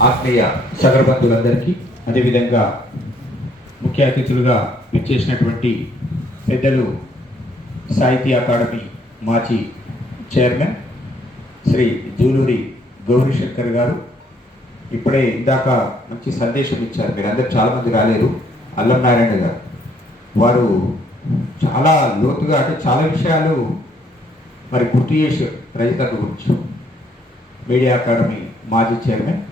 ఆత్మీయ సగరబంధులందరికీ అదేవిధంగా ముఖ్య అతిథులుగా విచ్చేసినటువంటి పెద్దలు సాహితీ అకాడమీ మాజీ చైర్మన్ శ్రీ జూలూరి గౌరీశంకర్ గారు. ఇప్పుడే ఇందాక మంచి సందేశం ఇచ్చారు. మీరు అందరు చాలామంది రాలేరు. అల్లం నారాయణ గారు. వారు చాలా లోతుగా అంటే చాలా విషయాలు మరి గుర్తు చేసి రైతుల గురించి. మీడియా అకాడమీ మాజీ చైర్మన్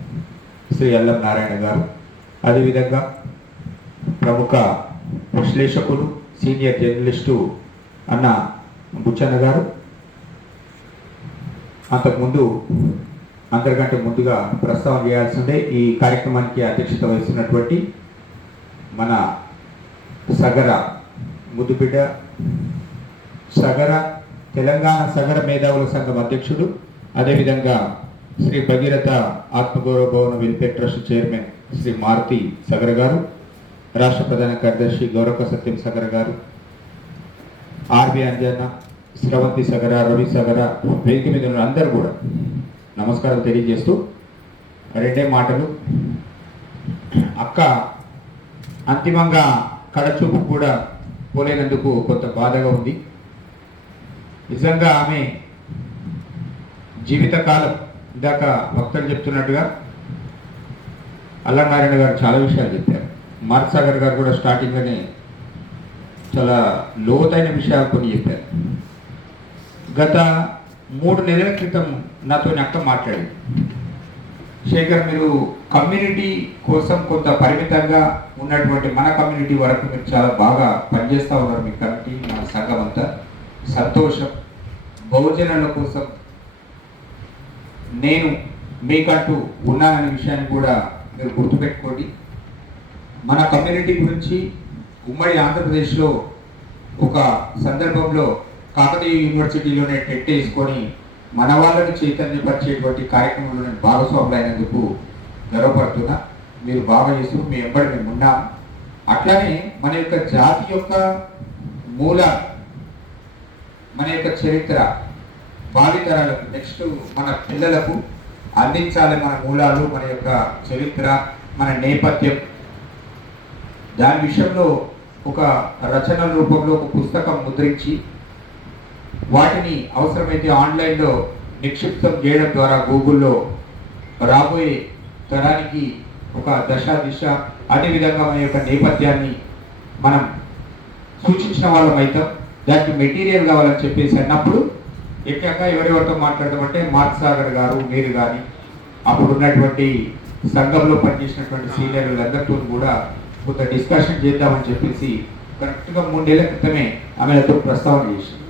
శ్రీ అల్లం నారాయణ గారు. అదేవిధంగా ప్రముఖ విశ్లేషకులు సీనియర్ జర్నలిస్టు అన్న బుచ్చన్న గారు. అంతకుముందు అందరికంటే ముందుగా ప్రస్తావన చేయాల్సిందే ఈ కార్యక్రమానికి అధ్యక్షత వహిస్తున్నటువంటి మన సగర ముద్దుబిడ్డ సగర తెలంగాణ సగర మేధావుల సంఘం అధ్యక్షుడు అదేవిధంగా శ్రీ భగీరథ ఆత్మగౌరవ భవన welfare trust chairman Shri Maruti Sagara గారు రాష్ట్ర ప్రధాన కార్యదర్శి గౌరవ సత్యం సగర గారు ఆర్బి అంజన్న స్రవంతి సగర రవి సగర వేదిక మీద ఉన్న అందరూ కూడా నమస్కారం తెలియజేస్తూ రెండే మాటలు. అక్క అంతిమంగా కడచూపు కూడా పోలేనందుకు కొంత బాధగా ఉంది. నిజంగా ఆమె జీవితకాలం ఇందాక భక్తులు చెప్తున్నట్టుగా అల్లనారాయణ గారు చాలా విషయాలు చెప్పారు. మార్సాగర్ గారు కూడా స్టార్టింగ్లోనే చాలా లోతైన విషయాలు కొన్ని చెప్పారు. గత మూడు నెలల క్రితం నాతో అక్క మాట్లాడింది. శేఖర్ మీరు కమ్యూనిటీ కోసం కొంత పరిమితంగా ఉన్నటువంటి మన కమ్యూనిటీ వరకు మీరు చాలా బాగా పనిచేస్తూ ఉన్నారు మీ కమిటీ మన సంఘం అంతా సంతోషం బహుజనుల కోసం నేను మీకంటూ ఉన్నాననే విషయాన్ని కూడా మీరు గుర్తుపెట్టుకోండి. మన కమ్యూనిటీ గురించి ఉమ్మడి ఆంధ్రప్రదేశ్లో ఒక సందర్భంలో కాకతీయ యూనివర్సిటీలోనే టెట్ వేసుకొని మన వాళ్ళని చైతన్యపరిచేటువంటి కార్యక్రమంలో నేను భాగస్వాములు అయినందుకు గర్వపడుతున్నా. మీరు బాగా చేస్తూ మీ ఎంబడి మేము ఉన్నాం. అట్లానే మన యొక్క జాతి యొక్క మూల మన యొక్క చరిత్ర భావితరాలకు నెక్స్ట్ మన పిల్లలకు అందించాలి మన మూలాలు మన యొక్క చరిత్ర మన నేపథ్యం. దాని విషయంలో ఒక రచనల రూపంలో ఒక పుస్తకం ముద్రించి వాటిని అవసరమైతే ఆన్లైన్లో నిక్షిప్తం చేయడం ద్వారా గూగుల్లో రాబోయే తరానికి ఒక దశ దిశ అదేవిధంగా మన యొక్క నేపథ్యాన్ని మనం సూచించిన వాళ్ళం అవుతాం. దానికి మెటీరియల్ కావాలని చెప్పేసి అన్నప్పుడు ఎక్కాక ఎవరెవరితో మాట్లాడడం అంటే మార్క్ సాగర్ గారు మీరు కానీ అప్పుడు ఉన్నటువంటి సంఘంలో పనిచేసినటువంటి సీనియర్లు అందరితో కూడా కొంత డిస్కషన్ చేద్దామని చెప్పేసి కరెక్ట్గా మూడేళ్ళ క్రితమే ఆమెతో ప్రస్తావన చేసింది.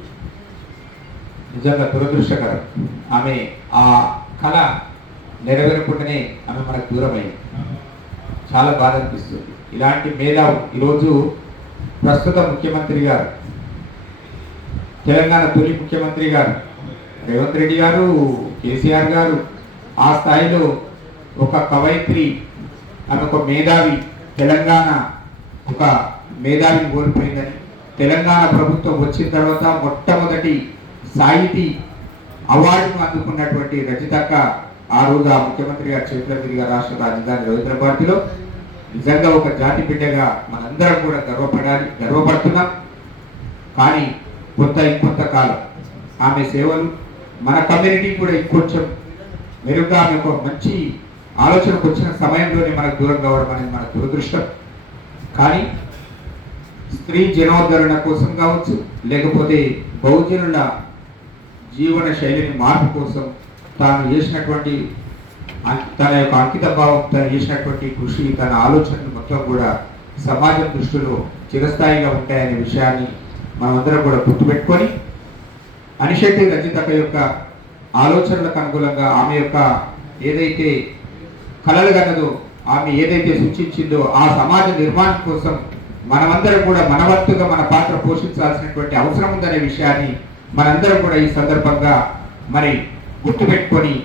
నిజంగా దురదృష్టకరం. ఆమె ఆ కళ నెరవేరకుండానే ఆమె మనకు దూరమైంది. చాలా బాధ అనిపిస్తుంది. ఇలాంటి మేధావు ఈరోజు ప్రస్తుత ముఖ్యమంత్రి గారు తెలంగాణ తొలి ముఖ్యమంత్రి గారు రేవంత్ రెడ్డి గారు కేసీఆర్ గారు ఆ స్థాయిలో ఒక కవయిత్రి ఆమె ఒక మేధావి తెలంగాణ ఒక మేధావిని కోల్పోయిందని తెలంగాణ ప్రభుత్వం వచ్చిన తర్వాత మొట్టమొదటి సాహితీ అవార్డును అందుకున్నటువంటి రజితక్క ఆ రోజు ఆ ముఖ్యమంత్రి గారు చేతుల మీదుగా రాష్ట్ర రాజధాని రవీంద్ర నిజంగా ఒక జాతి బిడ్డగా మనందరం కూడా గర్వపడాలి గర్వపడుతున్నాం. కానీ కొత్త ఇంకొంత కాలం. ఆమె సేవలు మన కమ్యూనిటీ కూడా ఇంకొంచెం మెరుగ్గా ఆమె ఒక మంచి ఆలోచనకు వచ్చిన సమయంలోనే మనకు దూరం కావడం అనేది మన దురదృష్టం. కానీ స్త్రీ జనోద్ధరణ కోసం కావచ్చు లేకపోతే బహుజనుల జీవన శైలిని మార్పు కోసం తాను చేసినటువంటి తన యొక్క అంకిత భావం తను చేసినటువంటి కృషి తన ఆలోచనలు మొత్తం కూడా సమాజం దృష్టిలో చిరస్థాయిగా ఉంటాయనే విషయాన్ని మనమందరం కూడా గుర్తుపెట్టుకొని అనిశెట్టి రజితక యొక్క ఆలోచనలకు అనుగుణంగా ఆమె యొక్క ఏదైతే కళలు కన్నదో ఆమె ఏదైతే సూచించిందో ఆ సమాజ నిర్మాణం కోసం మనమందరం కూడా మనవంతుగా మన పాత్ర పోషించాల్సినటువంటి అవసరం ఉందనే విషయాన్ని మనందరం కూడా ఈ సందర్భంగా మరి గుర్తుపెట్టుకొని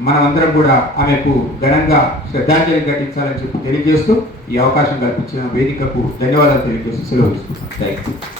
మనమందరం కూడా ఆమెకు ఘనంగా శ్రద్ధాంజలి ఘటించాలని చెప్పి తెలియజేస్తూ ఈ అవకాశం కల్పించిన వేదికకు ధన్యవాదాలు తెలియజేస్తూ సెలవు ఇస్తున్నాను థ్యాంక్ యూ